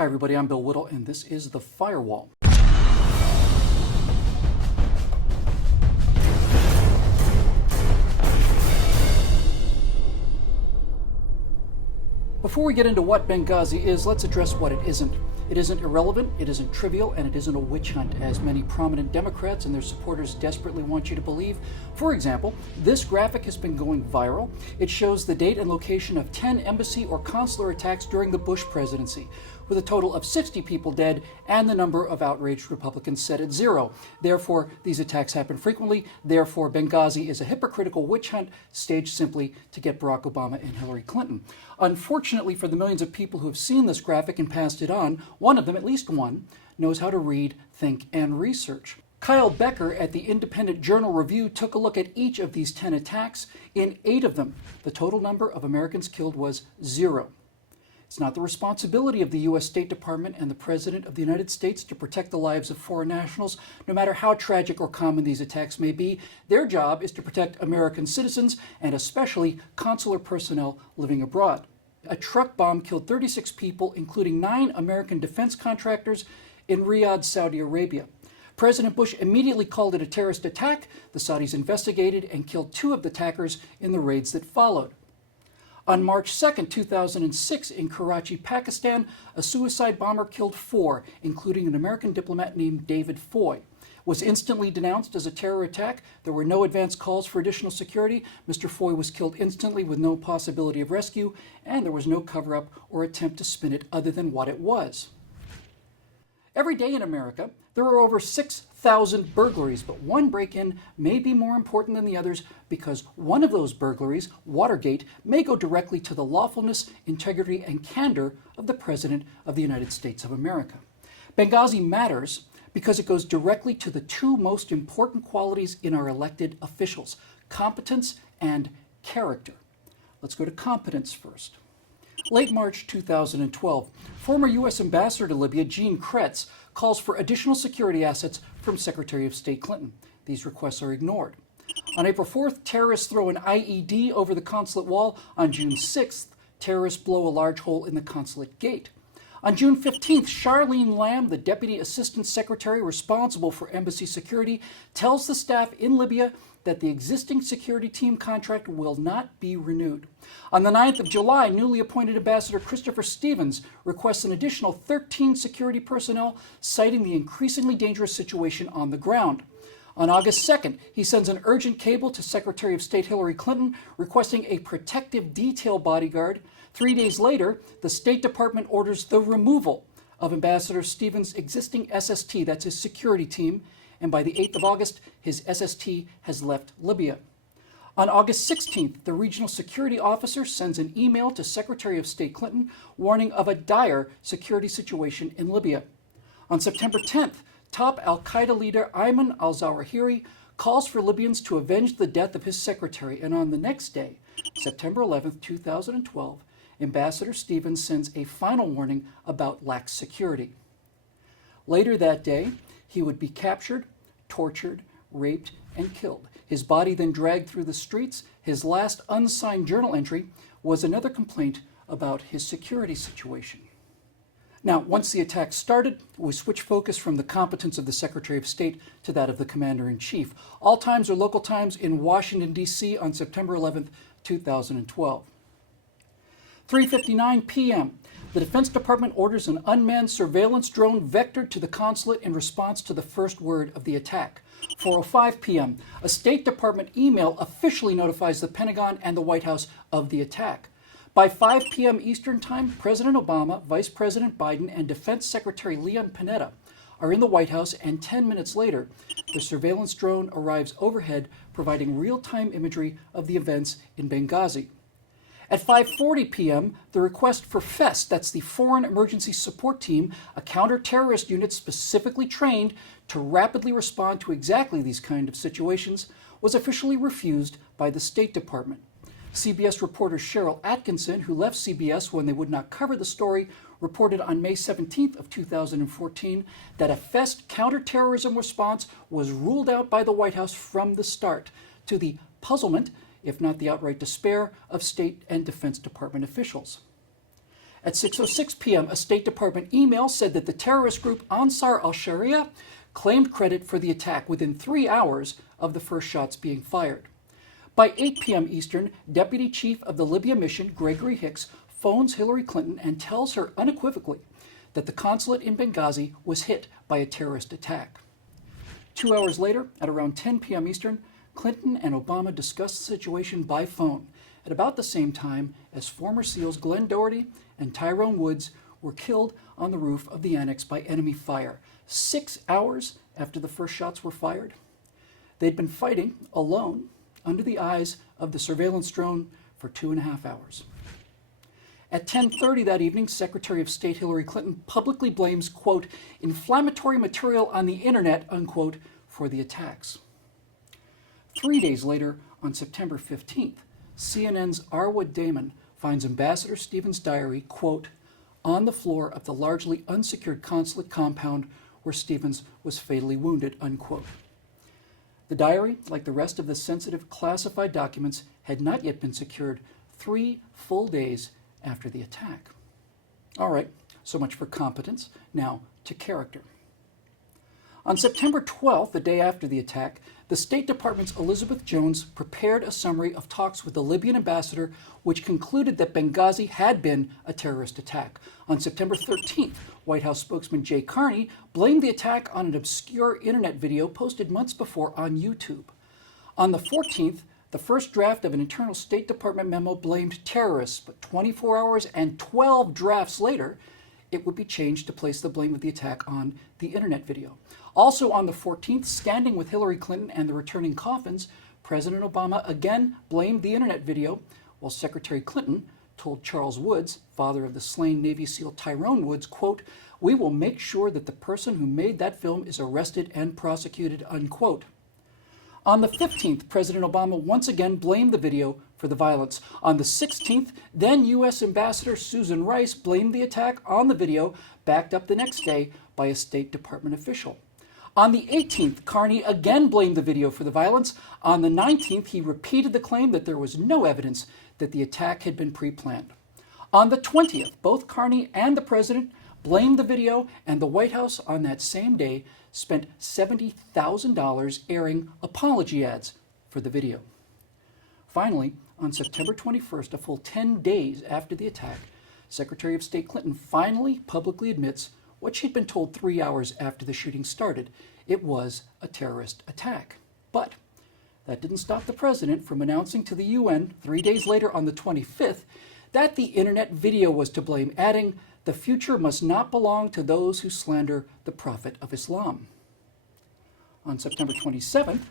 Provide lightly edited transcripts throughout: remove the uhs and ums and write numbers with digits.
Hi everybody, I'm Bill Whittle and this is the Firewall. Before we get into what Benghazi is, let's address what it isn't. It isn't irrelevant, it isn't trivial, and it isn't a witch hunt, as many prominent Democrats and their supporters desperately want you to believe. For example, this graphic has been going viral. It shows the date and location of 10 embassy or consular attacks during the Bush presidency, with a total of 60 people dead and the number of outraged Republicans set at 0. Therefore, these attacks happen frequently. Therefore, Benghazi is a hypocritical witch hunt staged simply to get Barack Obama and Hillary Clinton. Unfortunately for the millions of people who have seen this graphic and passed it on, one of them, at least one, knows how to read, think, and research. Kyle Becker at the Independent Journal Review took a look at each of these 10 attacks. In 8 of them, the total number of Americans killed was 0. It's not the responsibility of the U.S. State Department and the President of the United States to protect the lives of foreign nationals, no matter how tragic or common these attacks may be. Their job is to protect American citizens and especially consular personnel living abroad. A truck bomb killed 36 people, including 9 American defense contractors in Riyadh, Saudi Arabia. President Bush immediately called it a terrorist attack. The Saudis investigated and killed 2 of the attackers in the raids that followed. On March 2, 2006, in Karachi, Pakistan, a suicide bomber killed 4, including an American diplomat named David Foy. Was instantly denounced as a terror attack. There were no advance calls for additional security. Mr. Foy was killed instantly with no possibility of rescue, and there was no cover-up or attempt to spin it other than what it was. Every day in America, there are over 6,000 burglaries, but one break-in may be more important than the others because one of those burglaries, Watergate, may go directly to the lawfulness, integrity, and candor of the President of the United States of America. Benghazi matters because it goes directly to the 2 most important qualities in our elected officials, competence and character. Let's go to competence first. Late March 2012, former U.S. Ambassador to Libya, Gene Kretz, calls for additional security assets from Secretary of State Clinton. These requests are ignored. On April 4th, terrorists throw an IED over the consulate wall. On June 6th, terrorists blow a large hole in the consulate gate. On June 15th, Charlene Lamb, the Deputy Assistant Secretary responsible for embassy security, tells the staff in Libya that the existing security team contract will not be renewed. On the 9th of July, newly appointed Ambassador Christopher Stevens requests an additional 13 security personnel, citing the increasingly dangerous situation on the ground. On August 2nd, he sends an urgent cable to Secretary of State Hillary Clinton requesting a protective detail bodyguard. 3 days later, the State Department orders the removal of Ambassador Stevens' existing SST, that's his security team, and by the 8th of August, his SST has left Libya. On August 16th, the regional security officer sends an email to Secretary of State Clinton warning of a dire security situation in Libya. On September 10th, top al-Qaeda leader Ayman al-Zawahiri calls for Libyans to avenge the death of his secretary, and on the next day, September 11th, 2012, Ambassador Stevens sends a final warning about lax security. Later that day, he would be captured, tortured, raped, and killed. His body then dragged through the streets. His last unsigned journal entry was another complaint about his security situation. Now, once the attack started, we switched focus from the competence of the Secretary of State to that of the Commander-in-Chief. All times are local times in Washington, D.C. on September 11th, 2012. 3:59 p.m. The Defense Department orders an unmanned surveillance drone vectored to the consulate in response to the first word of the attack. 4:05 p.m. A State Department email officially notifies the Pentagon and the White House of the attack. By 5 p.m. Eastern Time, President Obama, Vice President Biden, and Defense Secretary Leon Panetta are in the White House, and 10 minutes later, the surveillance drone arrives overhead, providing real-time imagery of the events in Benghazi. At 5:40 p.m., the request for FEST, that's the Foreign Emergency Support Team, a counter-terrorist unit specifically trained to rapidly respond to exactly these kind of situations, was officially refused by the State Department. CBS reporter Cheryl Atkinson, who left CBS when they would not cover the story, reported on May 17th of 2014 that a FEST counterterrorism response was ruled out by the White House from the start, to the puzzlement, if not the outright despair, of State and Defense Department officials. At 6:06 p.m., a State Department email said that the terrorist group Ansar al-Sharia claimed credit for the attack within 3 hours of the first shots being fired. By 8 p.m. Eastern, Deputy Chief of the Libya Mission, Gregory Hicks, phones Hillary Clinton and tells her unequivocally that the consulate in Benghazi was hit by a terrorist attack. 2 hours later, at around 10 p.m. Eastern, Clinton and Obama discussed the situation by phone at about the same time as former SEALs Glenn Doherty and Tyrone Woods were killed on the roof of the annex by enemy fire, 6 hours after the first shots were fired. They'd been fighting alone under the eyes of the surveillance drone for 2.5 hours. At 10:30 that evening, Secretary of State Hillary Clinton publicly blames, quote, inflammatory material on the internet, unquote, for the attacks. 3 days later, on September 15th, CNN's Arwood Damon finds Ambassador Stevens' diary, quote, on the floor of the largely unsecured consulate compound where Stevens was fatally wounded, unquote. The diary, like the rest of the sensitive classified documents, had not yet been secured 3 full days after the attack. All right, so much for competence. Now to character. On September 12th, the day after the attack, the State Department's Elizabeth Jones prepared a summary of talks with the Libyan ambassador, which concluded that Benghazi had been a terrorist attack. On September 13th, White House spokesman Jay Carney blamed the attack on an obscure internet video posted months before on YouTube. On the 14th, the first draft of an internal State Department memo blamed terrorists, but 24 hours and 12 drafts later, it would be changed to place the blame of the attack on the internet video. Also on the 14th, standing with Hillary Clinton and the returning coffins, President Obama again blamed the internet video, while Secretary Clinton told Charles Woods, father of the slain Navy SEAL Tyrone Woods, quote, we will make sure that the person who made that film is arrested and prosecuted, unquote. On the 15th, President Obama once again blamed the video for the violence. On the 16th, then U.S. Ambassador Susan Rice blamed the attack on the video, backed up the next day by a State Department official. On the 18th, Carney again blamed the video for the violence. On the 19th, he repeated the claim that there was no evidence that the attack had been pre-planned. On the 20th, both Carney and the president blamed the video, and the White House on that same day spent $70,000 airing apology ads for the video. Finally, on September 21st, a full 10 days after the attack, Secretary of State Clinton finally publicly admits what she'd been told 3 hours after the shooting started. It was a terrorist attack. But that didn't stop the president from announcing to the UN 3 days later on the 25th that the internet video was to blame, adding, the future must not belong to those who slander the Prophet of Islam. On September 27th,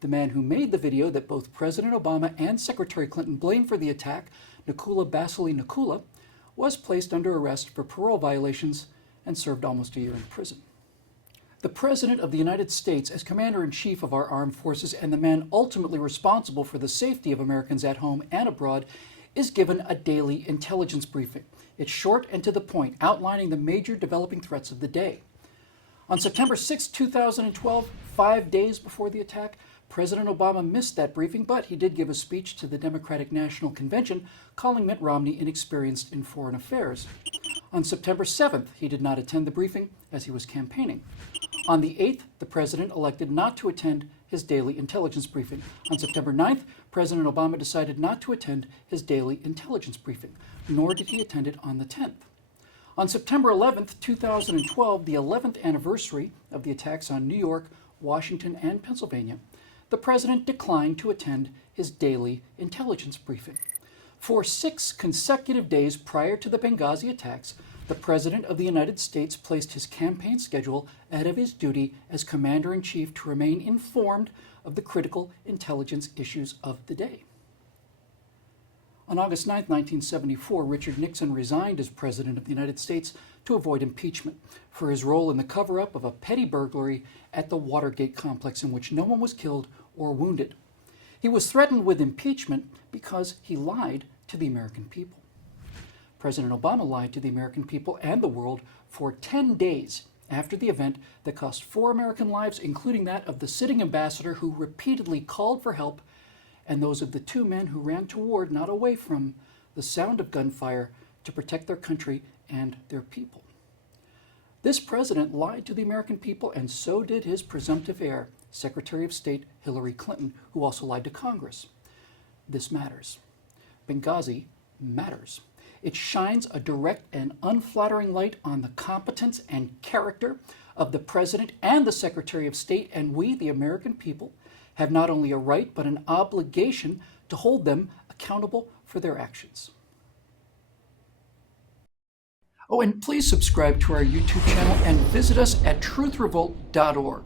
the man who made the video that both President Obama and Secretary Clinton blamed for the attack, Nakula Basili Nakula, was placed under arrest for parole violations and served almost a year in prison. The President of the United States, as Commander-in-Chief of our armed forces and the man ultimately responsible for the safety of Americans at home and abroad, is given a daily intelligence briefing. It's short and to the point, outlining the major developing threats of the day. On September 6, 2012, 5 days before the attack, President Obama missed that briefing, but he did give a speech to the Democratic National Convention calling Mitt Romney inexperienced in foreign affairs. On September 7th, he did not attend the briefing as he was campaigning. On the 8th, the president elected not to attend his daily intelligence briefing. On September 9th, President Obama decided not to attend his daily intelligence briefing, nor did he attend it on the 10th. On September 11th, 2012, the 11th anniversary of the attacks on New York, Washington, and Pennsylvania, the president declined to attend his daily intelligence briefing. For 6 consecutive days prior to the Benghazi attacks, the President of the United States placed his campaign schedule ahead of his duty as Commander-in-Chief to remain informed of the critical intelligence issues of the day. On August 9, 1974, Richard Nixon resigned as President of the United States to avoid impeachment for his role in the cover-up of a petty burglary at the Watergate complex in which no one was killed or wounded. He was threatened with impeachment because he lied to the American people. President Obama lied to the American people and the world for 10 days after the event that cost 4 American lives, including that of the sitting ambassador who repeatedly called for help, and those of the 2 men who ran toward, not away from, the sound of gunfire to protect their country and their people. This president lied to the American people, and so did his presumptive heir, Secretary of State Hillary Clinton, who also lied to Congress. This matters. Benghazi matters. It shines a direct and unflattering light on the competence and character of the President and the Secretary of State, and we, the American people, have not only a right but an obligation to hold them accountable for their actions. Oh, and please subscribe to our YouTube channel and visit us at truthrevolt.org.